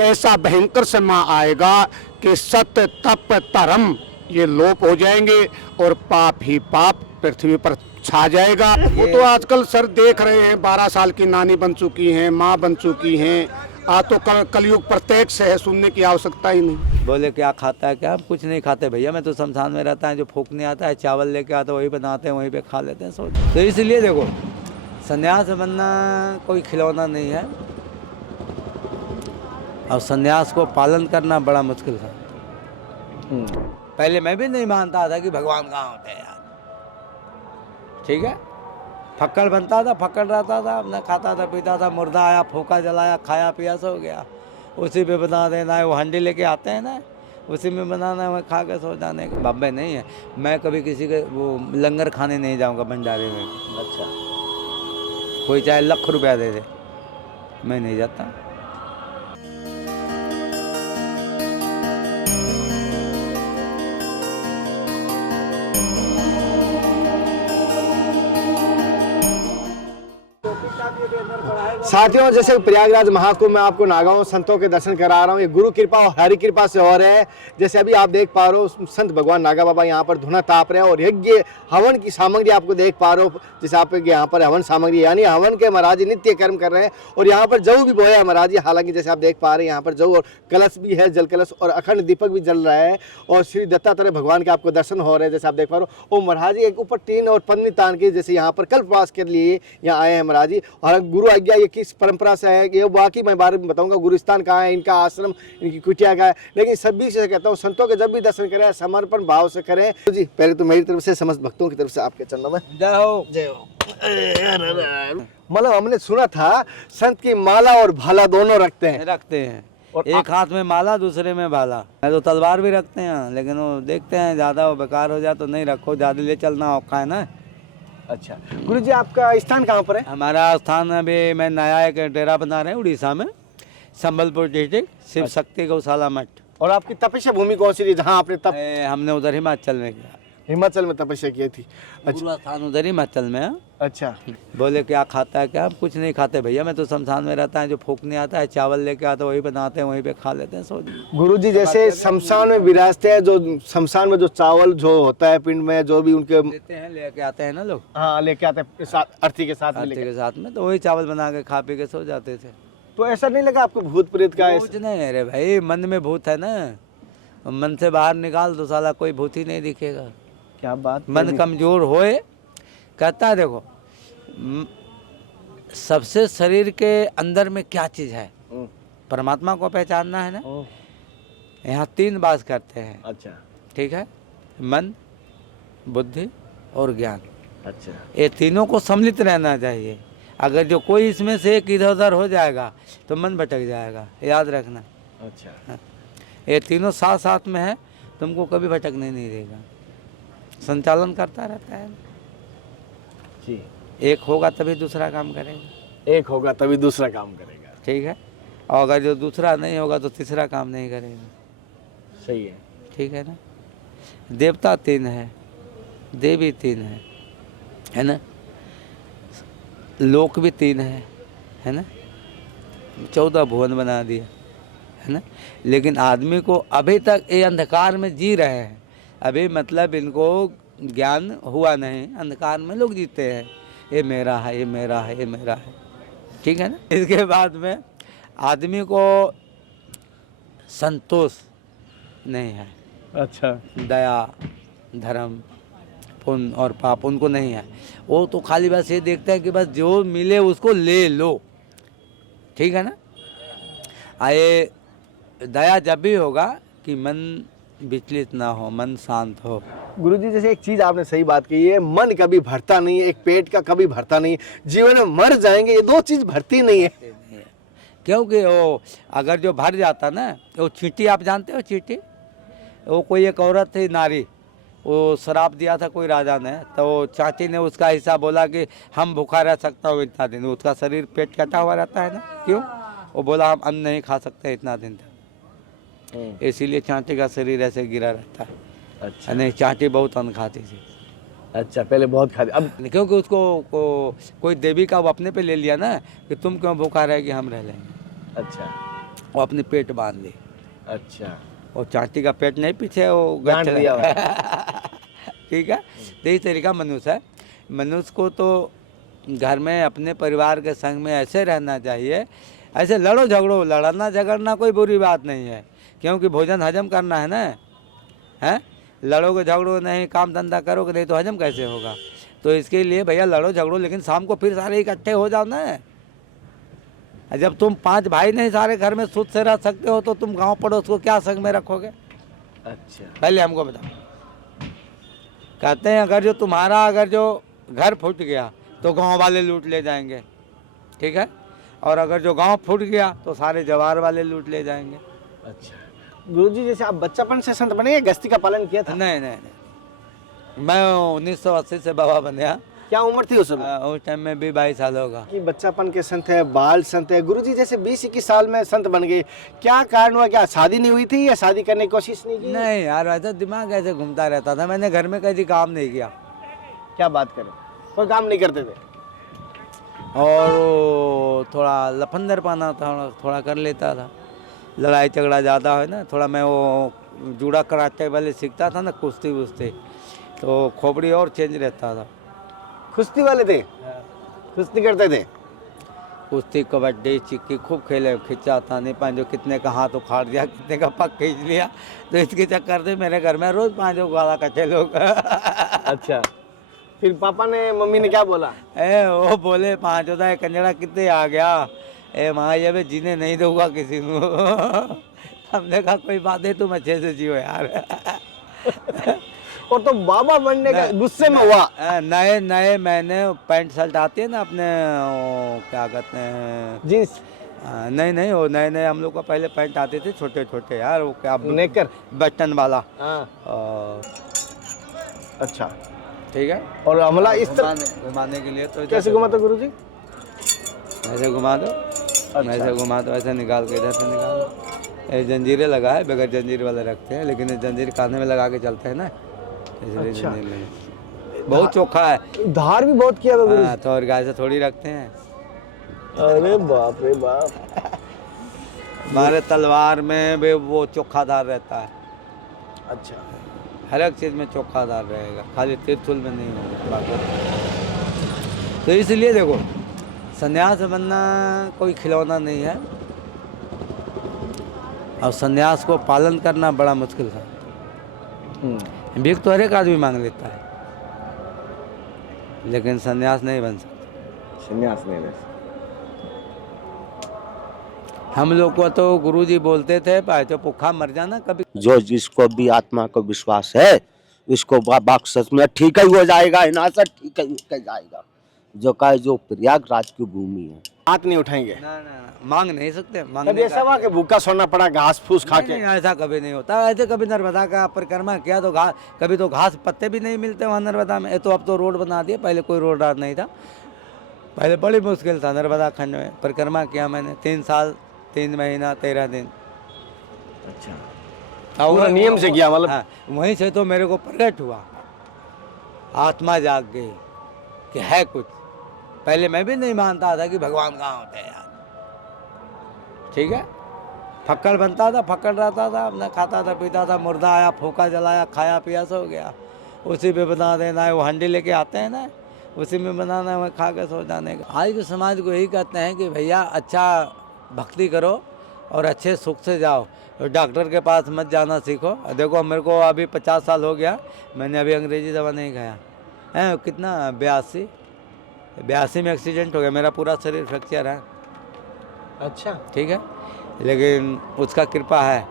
एक ऐसा भयंकर समय आएगा कि सत्य तप धर्म ये लोप हो जाएंगे और पाप ही पाप पृथ्वी पर छा जाएगा। वो तो आजकल सर देख रहे हैं, 12 साल की नानी बन चुकी हैं, माँ बन चुकी हैं। तो कलयुग प्रत्यक्ष है, सुनने की आवश्यकता ही नहीं। बोले क्या खाता है, क्या हम कुछ नहीं खाते भैया, मैं तो शमशान में रहता है, जो फूकने आता है चावल लेके आता है वही बनाते हैं, वहीं पे खा लेते हैं, सोच। तो इसलिए देखो सन्यास बनना कोई खिलौना नहीं है और सन्यास को पालन करना बड़ा मुश्किल था। पहले मैं भी नहीं मानता था कि भगवान कहाँ होते हैं यार, ठीक है। फक्कड़ बनता था, फक्कड़ रहता था, अपना खाता था पीता था, मुर्दा आया फूका जलाया खाया पिया सो गया, उसी पे बना देना है। वो हंडी लेके आते हैं ना, उसी में बनाना है, वह खा के सो जाने के। बम्बे नहीं है, मैं कभी किसी के वो लंगर खाने नहीं जाऊंगा भंडारे में। अच्छा, कोई चाहे लाख रुपया दे दे, मैं नहीं जाता। साथियों, जैसे प्रयागराज महाकुंभ में आपको नागाओं संतों के दर्शन करा रहा हूँ, ये गुरु कृपा और हरि कृपा से हो रहे हैं। जैसे अभी आप देख पा रहे हो, संत भगवान नागा बाबा यहाँ पर धुना ताप रहे हैं और यज्ञ हवन की सामग्री आपको देख पा रहे हो। जैसे आप यहाँ पर हवन सामग्री यानी हवन के महाराज जी नित्य कर्म कर रहे हैं और यहाँ पर जऊ भी बोया महाराज जी। हालांकि जैसे आप देख पा रहे हैं यहाँ पर जऊ और कलश भी है, जल कलश, और अखंड दीपक भी जल रहा है और श्री दत्तात्रेय भगवान के आपको दर्शन हो रहे हैं। जैसे आप देख पा रहे हो, वो महाराज जी एक ऊपर टीन और पन्नी तान के जैसे यहाँ पर कल्पवास के लिए यहाँ आए हैं महाराज जी। और गुरु आज्ञा ये किस परंपरा से है, ये बाकी मैं बारे में बताऊंगा। गुरुस्थान कहाँ है, इनका आश्रम, इनकी कुटिया कहाँ है, लेकिन सभी से कहता हूँ संतों के जब भी दर्शन करें समर्पण भाव से करें। तो जी पहले तो मेरी तरफ से समस्त भक्तों की तरफ से आपके चरणों में जय हो, जय हो। मतलब हमने सुना था संत की माला और भाला दोनों रखते हैं और एक हाथ में माला दूसरे में भाला। मैं तो तलवार भी रखते हैं, लेकिन वो देखते हैं ज़्यादा वो बेकार हो जाए तो नहीं रखो, ज़्यादा ले चलना औखा है ना। अच्छा गुरु जी, आपका स्थान कहाँ पर है? हमारा स्थान अभी मैं नया एक डेरा बना रहे हैं उड़ीसा में, संबलपुर डिस्ट्रिक्ट, शिव शक्ति गौशाला मठ। और आपकी तपस्या भूमि कौन सी थी जहाँ आपने हमने उधर हिमाचल में किया, हिमाचल में तपस्या की थी? अच्छा, स्थान उधर हिमाचल में है। अच्छा, बोले क्या खाता है, क्या हम कुछ नहीं खाते भैया, मैं तो शमशान में रहता है, जो फूकने आता है चावल लेके आता है वही बनाते हैं, वहीं पे खा लेते हैं, सोच। गुरु जी जैसे शमशान में विराजते हैं, जो शमशान में जो चावल जो होता है पिंड में, जो भी उनके देते हैं, लेके आते हैं ना लोग। हाँ, लेके आते हैं अर्थी के साथ में, तो वही चावल बना के खा पी के सो जाते थे। तो ऐसा नहीं लगा आपको भूत प्रेत का? कुछ नहीं है रे भाई, मन में भूत है ना, मन से बाहर निकाल दो, साला कोई भूत ही नहीं दिखेगा। क्या बात, मन कमजोर होए, कहता है देखो सबसे शरीर के अंदर में क्या चीज है, परमात्मा को पहचानना है ना। यहाँ 3 बात करते हैं। अच्छा, ठीक है, मन, बुद्धि और ज्ञान। अच्छा, ये तीनों को सम्मिलित रहना चाहिए। अगर जो कोई इसमें से एक इधर उधर हो जाएगा तो मन भटक जाएगा, याद रखना। अच्छा, ये तीनों साथ साथ में है, तुमको कभी भटकने नहीं देगा, संचालन करता रहता है जी। एक होगा तभी दूसरा काम करेगा, एक होगा तभी दूसरा काम करेगा, ठीक है। और अगर जो दूसरा नहीं होगा तो तीसरा काम नहीं करेगा, सही है, ठीक है ना। देवता 3 है, देवी 3 है ना, लोक भी 3 है ना, 14 भुवन बना दिया है ना। लेकिन आदमी को अभी तक ये अंधकार में जी रहे हैं, अभी मतलब इनको ज्ञान हुआ नहीं, अंधकार में लोग जीते हैं, ये मेरा है, ये मेरा है, ये मेरा है, ठीक है ना। इसके बाद में आदमी को संतोष नहीं है। अच्छा, दया, धर्म, पुण्य और पाप उनको नहीं है। वो तो खाली बस ये देखते हैं कि बस जो मिले उसको ले लो, ठीक है ना। आए दया जब भी होगा कि मन विचलित ना हो, मन शांत हो। गुरुजी जैसे एक चीज आपने सही बात की है, मन कभी भरता नहीं है, एक पेट का कभी भरता नहीं, जीवन में मर जाएंगे, ये 2 चीज भरती नहीं है। क्योंकि वो अगर जो भर जाता ना, वो चींटी, आप जानते हो चींटी, वो कोई एक औरत थी नारी, वो शराब दिया था कोई राजा ने, तो चाची ने उसका हिस्सा बोला कि हम भूखा रह सकता हूँ इतना दिन, उसका शरीर पेट कटा हुआ रहता है ना, क्यों? वो बोला हम अन्न नहीं खा सकते इतना दिन तक, इसीलिए चांटी का शरीर ऐसे गिरा रहता है। अच्छा, नहीं चांटी बहुत अन्न खाती थी। अच्छा, पहले बहुत खाती, अब क्योंकि उसको कोई देवी का वो अपने पे ले लिया ना कि तुम क्यों भूखा रहेगी, हम रह लेंगे। अच्छा, वो अपनी पेट बांध ली। अच्छा, और चांटी का पेट नहीं, पीछे वो गांठ गट्ठे दिया हुआ है। ठीक है। तो इस तरीका मनुष्य है। मनुष्य को तो घर में अपने परिवार के संग में ऐसे रहना चाहिए। ऐसे लड़ो झगड़ो, लड़ना झगड़ना कोई बुरी बात नहीं है, क्योंकि भोजन हजम करना है ना, हैं। लड़ोगे झगड़ो नहीं, काम धंधा करोगे नहीं तो हजम कैसे होगा। तो इसके लिए भैया लड़ो झगड़ो, लेकिन शाम को फिर सारे इकट्ठे हो जाओ ना। जब तुम 5 भाई नहीं सारे घर में सुध से रह सकते हो, तो तुम गांव पड़ोस को क्या संग में रखोगे। अच्छा, पहले हमको बताओ। कहते हैं अगर जो घर फूट गया तो गांव वाले लूट ले जाएंगे, ठीक है। और अगर जो गांव फूट गया तो सारे जवार वाले लूट ले जाएंगे। अच्छा। गुरुजी, जैसे आप बच्चापन से संत बने या गस्ती का पालन किया था? नहीं नहीं नहीं, मैं 1980 से बाबा बना। क्या उम्र थी उस समय? उस टाइम में भी 22 साल होगा। कि बच्चापन के संत है, बाल संत है। गुरुजी जैसे 20-21 साल में संत बन गए, क्या कारण हुआ? क्या शादी नहीं हुई थी या शादी करने की कोशिश नहीं की? नहीं यार, ऐसा दिमाग ऐसे घूमता रहता था। मैंने घर में कभी काम नहीं किया। क्या बात करें, कोई काम नहीं करते थे? और वो थोड़ा लफंदर पाना था, थोड़ा कर लेता था। लड़ाई झगड़ा ज़्यादा है ना, थोड़ा मैं वो जूड़ा कराटे वाले सीखता था ना, कुश्ती वुश्ती, तो खोपड़ी और चेंज रहता था। कुश्ती वाले थे? कुश्ती करते थे? कुश्ती, कबड्डी, चिक्की खूब खेले। खिंचा था नहीं, पाँचों कितने का हाथ उखाड़ दिया, कितने का पग खींच लिया। तो इसके चक्कर से मेरे घर में रोज़ 5 गाला कच्चे लोग। अच्छा, फिर पापा ने, मम्मी ने क्या बोला? वो बोले 5 होता कंजड़ा कितने आ गया। माँ ये भी जीने नहीं दूंगा किसी को। हमने कहा कोई बात नहीं, तुम अच्छे से जियो यार। और तो बाबा बनने का गुस्से में हुआ? नए मैंने पैंट शर्ट आती है ना अपने, क्या कहते हैं, जींस? नहीं वो नए हम लोग का पहले पैंट आते थे छोटे छोटे यार, वो क्या नेकर, बटन वाला। अच्छा, ठीक है। और हमला इस तरह घुमाने के लिए तो कैसे घुमाते गुरुजी? ऐसे घुमा दो, ऐसे घुमा दो, ऐसे निकाल के इधर से निकाल दो। ये जंजीरें लगा है, बगैर जंजीर वाले रखते हैं, लेकिन ये जंजीर कान में लगा के चलते हैं ना, इसलिए अच्छा। जंजीर लगे। बहुत चोखा है। धार भी बहुत किया गुरुजी। हाँ, तो और गाय से थोड़ी रखते हैं। अरे बाप रे बाप। हमारे तलवार में भी वो चोखा धार रहता है। अच्छा, हर एक चीज़ में चोखा धार रहेगा, खाली तिरछुल में नहीं होगा। तो इसलिए देखो, संन्यास बनना कोई खिलौना नहीं है, और संन्यास को पालन करना बड़ा मुश्किल था। भीख तो हर एक आदमी मांग लेता है, लेकिन संन्यास नहीं बन सकता। संन्यास नहीं ले। हम लोग को तो गुरुजी बोलते थे, भाई तो भूखा मर जाना कभी। जो जिसको भी आत्मा को विश्वास है, इसको बाक्सस में ठीक ही हो जाएगा, हिनासर ठीक ही हो जाएगा। जो का जो प्रयागराज की भूमि है, हाथ नहीं उठाएंगे? ना, मांग नहीं सकते। कभी ऐसा हुआ कि भूखा सोना पड़ा घास फूस खा के? नहीं, ऐसा कभी नहीं होता। ऐसे कभी नर्मदा का परिक्रमा किया तो कभी तो घास पत्ते भी नहीं मिलते वहाँ नर्मदा में। तो अब तो रोड बना दिए, पहले कोई रोड रात नहीं था। पहले बड़ी मुश्किल था नर्मदा खंड में। परिक्रमा किया मैंने 3 साल 3 महीना 13 दिन। अच्छा, पूरा नियम से किया मतलब? हाँ, वहीं से तो मेरे को प्रकट हुआ, आत्मा जाग गई कि है कुछ। पहले मैं भी नहीं मानता था कि भगवान कहाँ होते हैं यार, ठीक है। फक्कड़ बनता था, फक्कड़ रहता था, अपना खाता था पीता था। मुर्दा आया, फूका जलाया, खाया पिया, सो गया, उसी पे बना देना है। वो हंडी लेके आते हैं ना, उसी में बनाना है, वह खा के सो जाने का। आज के समाज को यही कहते हैं कि भैया अच्छा भक्ति करो और अच्छे सुख से जाओ, डॉक्टर के पास मत जाना सीखो। देखो मेरे को अभी 50 साल हो गया, मैंने अभी अंग्रेजी दवा नहीं खाया है। कितना 82 में एक्सीडेंट हो गया, मेरा पूरा शरीर फ्रैक्चर है। अच्छा, ठीक है, लेकिन उसका कृपा है,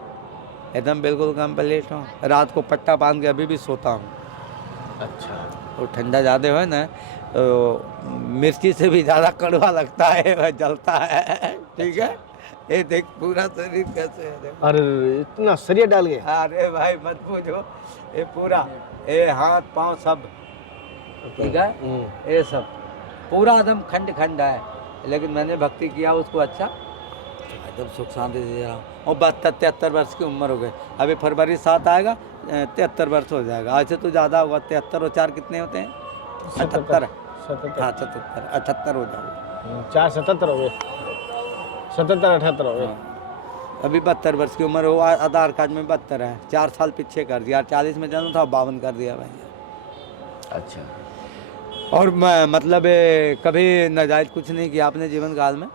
एकदम बिल्कुल कंप्लीट हूँ। रात को पट्टा बांध के अभी भी सोता हूँ। अच्छा, और ठंडा ज़्यादा हो ना तो मिर्ची से भी ज़्यादा कड़वा लगता है, वह जलता है। ठीक है, ये देख पूरा शरीर कैसे है, देख। अरे इतना सरिया डाल गए? अरे भाई मत पूछो, ये पूरा, ये हाथ पाँव सब, ठीक है, ये सब पूरा एकदम खंड खंड है। लेकिन मैंने भक्ति किया उसको, अच्छा एकदम सुख शांति से रहा हूँ। और 72-73 वर्ष की उम्र हो गई। अभी फरवरी 7 आएगा 73 वर्ष हो जाएगा। आज से तो ज़्यादा होगा। 73 और 4 कितने होते हैं? 78। हाँ 78 हो जाएगा। 4 77 हो गए, 77 78 हो गए। अभी 72 वर्ष की उम्र हो, आधार कार्ड में 72 है, 4 साल पीछे कर दिया, 40 में जन्म था 52 कर दिया भाई। अच्छा और मतलब कभी नाजायज कुछ नहीं किया आपने जीवन काल में।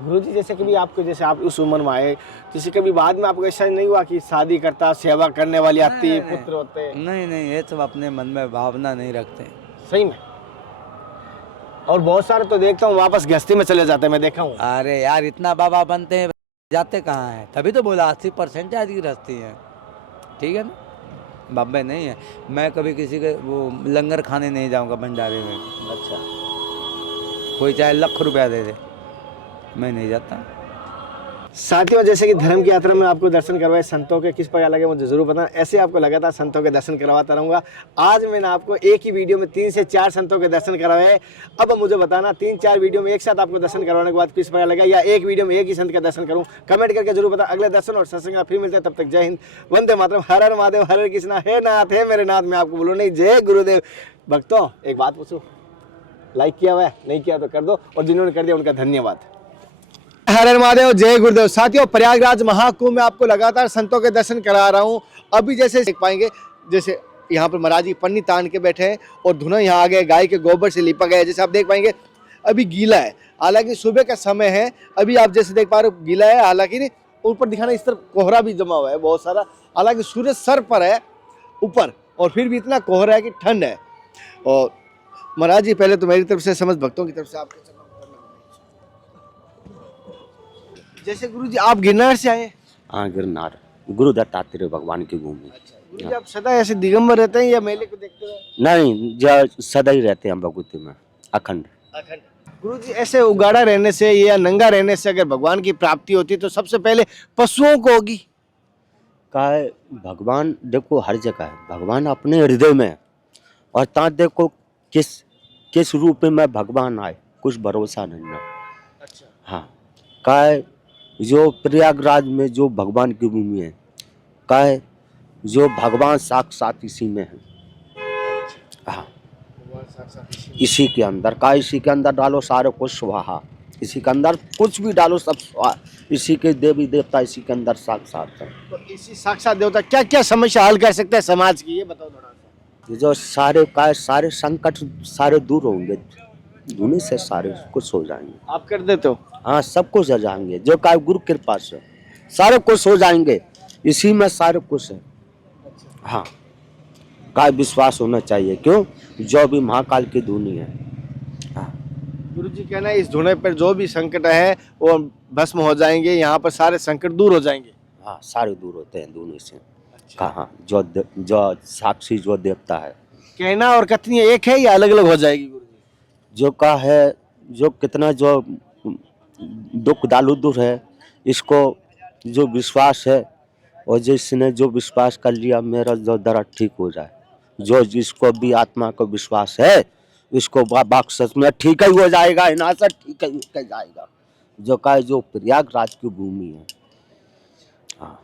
गुरुजी, जैसे कभी आपको, जैसे आप उस उम्र में आए, जैसे कभी बाद में आपको ऐसा नहीं हुआ कि शादी करता, सेवा करने वाली आती, नहीं, पुत्र होते? नहीं नहीं, ये सब अपने मन में भावना नहीं रखते। सही में? और बहुत सारे तो देखता हूँ वापस गृहस्थी में चले जाते हैं, मैं देखा हूँ। अरे यार इतना बाबा बनते हैं, जाते कहाँ हैं? तभी तो बोला 80% आज की गृहस्थी है, ठीक है ना, बम्बे नहीं है। मैं कभी किसी के वो लंगर खाने नहीं जाऊँगा भंडारे में। अच्छा, कोई चाहे लाख रुपया दे दे, मैं नहीं जाता। साथियों, जैसे कि धर्म की यात्रा में आपको दर्शन करवाए संतों के, किस प्रकार लगे मुझे जरूर बताना। ऐसे आपको लगातार संतों के दर्शन करवाता रहूंगा। आज मैंने आपको एक ही वीडियो में 3 से 4 संतों के दर्शन करवाए। अब मुझे बताना 3-4 वीडियो में एक साथ आपको दर्शन करवाने के बाद किस प्रकार लगा, या एक वीडियो में एक ही संत का दर्शन करूं, कमेंट करके जरूर बता। अगले दर्शन और सत्संग में फिर मिलते हैं, तब तक जय हिंद, वंदे मातरम, हर हर महादेव, हर हर कृष्णा, हे नाथ, हे मेरे नाथ। मैं आपको बोलूँ नहीं, जय गुरुदेव। भक्तों, एक बात पूछूं, लाइक किया हुआ है? नहीं किया तो कर दो, और जिन्होंने कर दिया उनका धन्यवाद। हर हर महादेव, जय गुरुदेव। साथियों, प्रयागराज महाकुंभ में आपको लगातार संतों के दर्शन करा रहा हूं। अभी जैसे देख पाएंगे, जैसे यहाँ पर महाराज जी पन्नी तान के बैठे हैं और धुना यहाँ आ गया, गाय के गोबर से लिपा गया है। जैसे आप देख पाएंगे अभी गीला है, हालांकि सुबह का समय है। अभी आप जैसे देख पा रहे हो गीला है, हालांकि ऊपर दिखाना, इस तरफ कोहरा भी जमा हुआ है बहुत सारा। हालांकि सूरज सर पर है ऊपर, और फिर भी इतना कोहरा है कि ठंड है। और महाराज जी, पहले तो मेरी तरफ से, समझ भक्तों की तरफ से आपके, जैसे गुरुजी आप गिरनार से आए? हाँ, गिरनार गुरु दत्तात्रेय भगवान की भूमि। गुरुजी आप सदा ऐसे दिगंबर रहते हैं या मेले को देखते हुए? नहीं, जो सदा ही रहते हैं भगवती में, अखंड। गुरुजी, ऐसे उगाड़ा रहने से या नंगा रहने से अगर भगवान की प्राप्ति होती तो सबसे पहले पशुओं को होगी? का भगवान देखो हर जगह है, भगवान अपने हृदय में है। और ता देखो किस रूप में भगवान आए, कुछ भरोसा नहीं है। अच्छा। हाँ, का जो प्रयागराज में जो भगवान की भूमि है, का जो भगवान साक्षात इसी में है। हाँ, इसी के अंदर का, इसी के अंदर डालो सारे कुछ स्वाहा, इसी के अंदर कुछ भी डालो सब स्वाहा। इसी के देवी देवता इसी के अंदर साक्षात है। तो इसी साक्षात देवता क्या क्या समस्या हल कर सकते हैं समाज की, ये बताओ थोड़ा सा। ये जो सारे संकट सारे दूर होंगे, धुनी से सारे कुछ हो जाएंगे। आप कर देते हो? हाँ, सब कुछ हो जाएंगे, जो का गुरु कृपा से सारे कुछ हो जाएंगे, इसी में सारे कुछ है। हाँ, का विश्वास होना चाहिए, क्यों, जो भी महाकाल की धुनी है। हाँ, गुरुजी कहना है इस धुने पर जो भी संकट है वो भस्म हो जाएंगे, यहाँ पर सारे संकट दूर हो जाएंगे। हाँ, सारे दूर होते हैं धुनी से। कहाँ जो साक्षी जो देवता है, कहना और कथनी एक है या अलग अलग हो जाएगी गुरुजी? जो का है, जो कितना जो दुख दालू दूर है, इसको जो विश्वास है, और जिसने जो विश्वास कर लिया, मेरा जो दर्द ठीक हो जाए, जो जिसको भी आत्मा को विश्वास है, इसको बाक्सस में ठीक ही हो जाएगा, ना से ठीक ही हो जाएगा। जो का जो प्रयागराज की भूमि है। हाँ,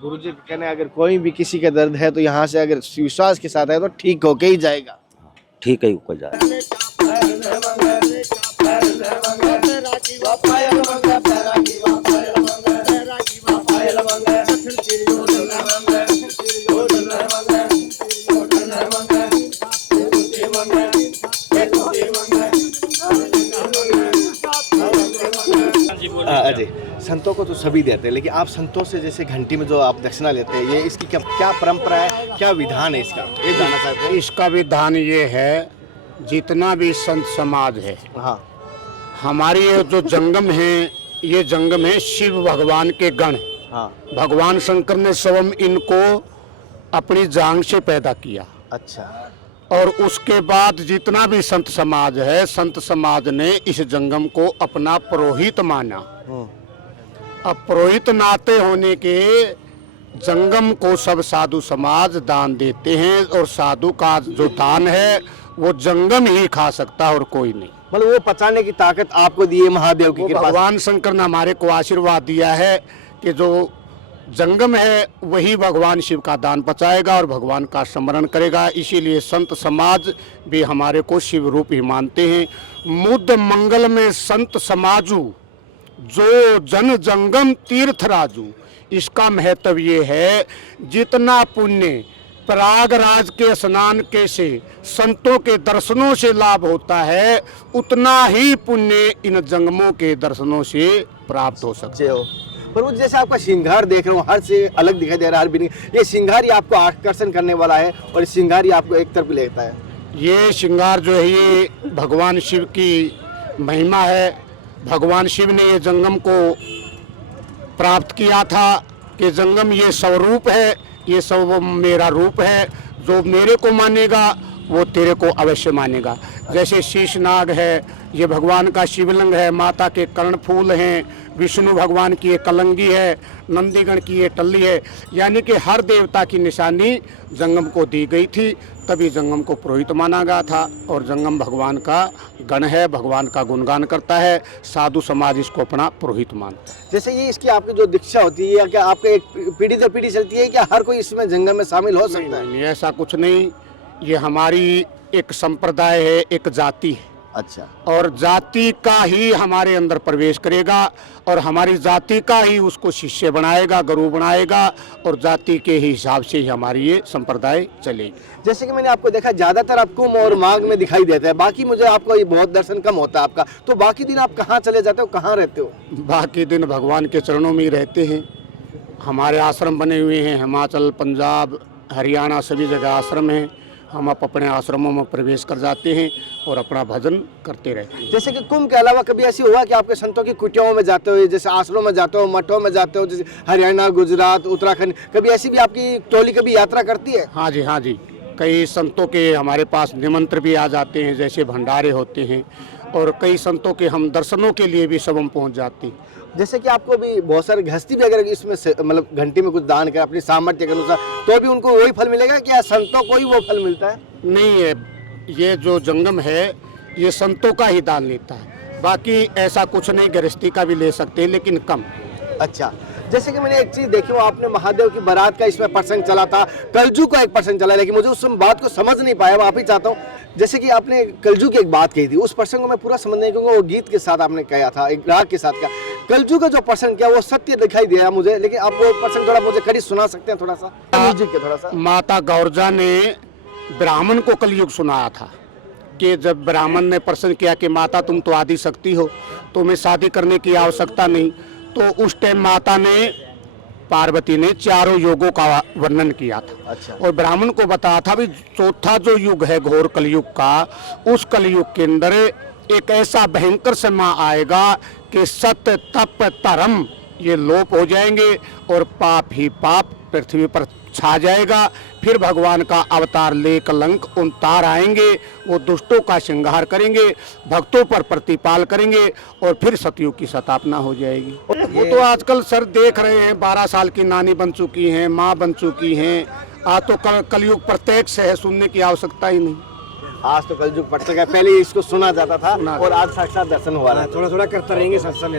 गुरुजी का कहना है अगर कोई भी किसी का दर्द है तो यहाँ से अगर विश्वास के साथ है तो ठीक होके ही जाएगा। ठीक ही हो जाएगा। अजय, संतों को तो सभी देते हैं, लेकिन आप संतों से जैसे घंटी में जो आप दक्षिणा लेते हैं, ये इसकी क्या क्या परंपरा है, क्या विधान है इसका, ये जानना चाहते हैं। इसका विधान ये है, जितना भी संत समाज है, हाँ, हमारी ये जो जंगम है, ये जंगम है शिव भगवान के गण। हाँ, भगवान शंकर ने स्वयं इनको अपनी जांग से पैदा किया, अच्छा, और उसके बाद जितना भी संत समाज है, संत समाज ने इस जंगम को अपना पुरोहित माना। अब पुरोहित नाते होने के जंगम को सब साधु समाज दान देते हैं, और साधु का जो दान है वो जंगम ही खा सकता है और कोई नहीं। मतलब वो पचाने की ताकत आपको दी है महादेव की कृपा से। भगवान शंकर ने हमारे को आशीर्वाद दिया है कि जो जंगम है वही भगवान शिव का दान पचाएगा और भगवान का स्मरण करेगा। इसीलिए संत समाज भी हमारे को शिव रूप ही मानते हैं। मुद मंगल में संत समाजू, जो जन जंगम तीर्थ राजू, इसका महत्व ये है, जितना पुण्य प्रयागराज के स्नान के से संतों के दर्शनों से लाभ होता है, उतना ही पुण्य इन जंगमों के दर्शनों से प्राप्त हो सकता है। जय हो। प्रभु जी, जैसे आपका श्रृंगार देख रहा हूँ, हर से अलग दिखाई दे रहा है, हर बिनी ये श्रृंगार ही आपको आकर्षण करने वाला है और ये श्रृंगार ही आपको एक तरफ लेता है। ये श्रृंगार जो है ये भगवान शिव की महिमा है। भगवान शिव ने ये जंगम को प्राप्त किया था कि जंगम ये स्वरूप है, ये सब मेरा रूप है, जो मेरे को मानेगा वो तेरे को अवश्य मानेगा। जैसे शीशनाग है, ये भगवान का शिवलिंग है, माता के कर्णफूल हैं, विष्णु भगवान की ये कलंगी है, नंदीगण की ये टल्ली है, यानी कि हर देवता की निशानी जंगम को दी गई थी, तभी जंगम को पुरोहित माना गया था। और जंगम भगवान का गण है, भगवान का गुणगान करता है, साधु समाज इसको अपना पुरोहित मानता है। जैसे ये इसकी आपकी जो दीक्षा होती है, क्या आपके एक पीढ़ी दर पीढ़ी चलती है, क्या हर कोई इसमें जंगम में शामिल हो सकता है? नहीं, ऐसा कुछ नहीं, ये हमारी एक संप्रदाय है, एक जाति है। अच्छा। और जाति का ही हमारे अंदर प्रवेश करेगा और हमारी जाति का ही उसको शिष्य बनाएगा, गुरु बनाएगा, और जाति के ही हिसाब से ही हमारी ये संप्रदाय चलेगी। जैसे कि मैंने आपको देखा, ज्यादातर आप कुंभ और माघ में दिखाई देता है, बाकी मुझे आपको ये बहुत दर्शन कम होता है आपका, तो बाकी दिन आप कहाँ चले जाते हो, कहाँ रहते हो? बाकी दिन भगवान के चरणों में ही रहते हैं। हमारे आश्रम बने हुए हैं, हिमाचल, पंजाब, हरियाणा, सभी जगह आश्रम हैं। हम अपने आश्रमों में प्रवेश कर जाते हैं और अपना भजन करते रहते हैं। जैसे कि कुंभ के अलावा कभी ऐसी हुआ कि आपके संतों की कुटियाओं में जाते हो, जैसे आश्रमों में जाते हो, मठों में जाते हो, जैसे हरियाणा, गुजरात, उत्तराखंड, कभी ऐसी भी आपकी टोली कभी यात्रा करती है? हाँ जी, हाँ जी, कई संतों के हमारे पास निमंत्रण भी आ जाते हैं, जैसे भंडारे होते हैं, और कई संतों के हम दर्शनों के लिए भी सब हम पहुँच जाते हैं। जैसे कि आपको भी बहुत सारे गृहस्थी भी अगर इसमें मतलब घंटी में कुछ दान करें अपनी सामर्थ्य के अनुसार, तो भी उनको वही फल मिलेगा, क्या संतों को ही वो फल मिलता है? नहीं है, ये जो जंगम है ये संतों का ही दान लेता है, बाकी ऐसा कुछ नहीं, गृहस्थी का भी ले सकते हैं लेकिन कम। अच्छा। जैसे कि मैंने एक चीज देखी, वो आपने महादेव की बारात का इसमें प्रसंग चला था, कलजू का एक प्रसंग चला, लेकिन मुझे उस बात को समझ नहीं पाया, मैं आप ही चाहता हूँ। जैसे कि आपने कलजू की एक बात कही थी, उस प्रसंग को मैं पूरा समझ नहीं, क्योंकि वो गीत के साथ आपने कहा था, एक राग के साथ का कलजू का जो प्रसंग किया वो सत्य दिखाई दिया मुझे, लेकिन आप वो प्रसंग थोड़ा मुझे करीब सुना सकते हैं, थोड़ा सा म्यूजिक के थोड़ा सा? माता गौरजा ने ब्राह्मण को कलयुग सुनाया था कि जब ब्राह्मण ने प्रश्न किया कि माता तुम तो आदि शक्ति हो, तुम्हें शादी करने की आवश्यकता नहीं, तो उस टाइम माता ने, पार्वती ने चारों योगों का वर्णन किया था। अच्छा। और ब्राह्मण को बताया था भी चौथा जो युग है घोर कलयुग का, उस कलयुग के अंदर एक ऐसा भयंकर समय आएगा कि सत्य तप धर्म ये लोप हो जाएंगे और पाप ही पाप पृथ्वी पर छा जाएगा। फिर भगवान का अवतार ले कलंक उतार आएंगे, वो दुष्टों का श्रृंगार करेंगे, भक्तों पर प्रतिपाल करेंगे और फिर सतयुग की स्थापना हो जाएगी। वो तो आजकल सर देख रहे हैं, 12 साल की नानी बन चुकी हैं, माँ बन चुकी हैं, आज तो कलयुग प्रत्यक्ष है, सुनने की आवश्यकता ही नहीं। आज तो कलयुग प्रत्यक्ष है, पहले इसको सुना जाता था और आज साक्षात दर्शन हुआ है। थोड़ा थोड़ा करता रहेंगे सत्संग।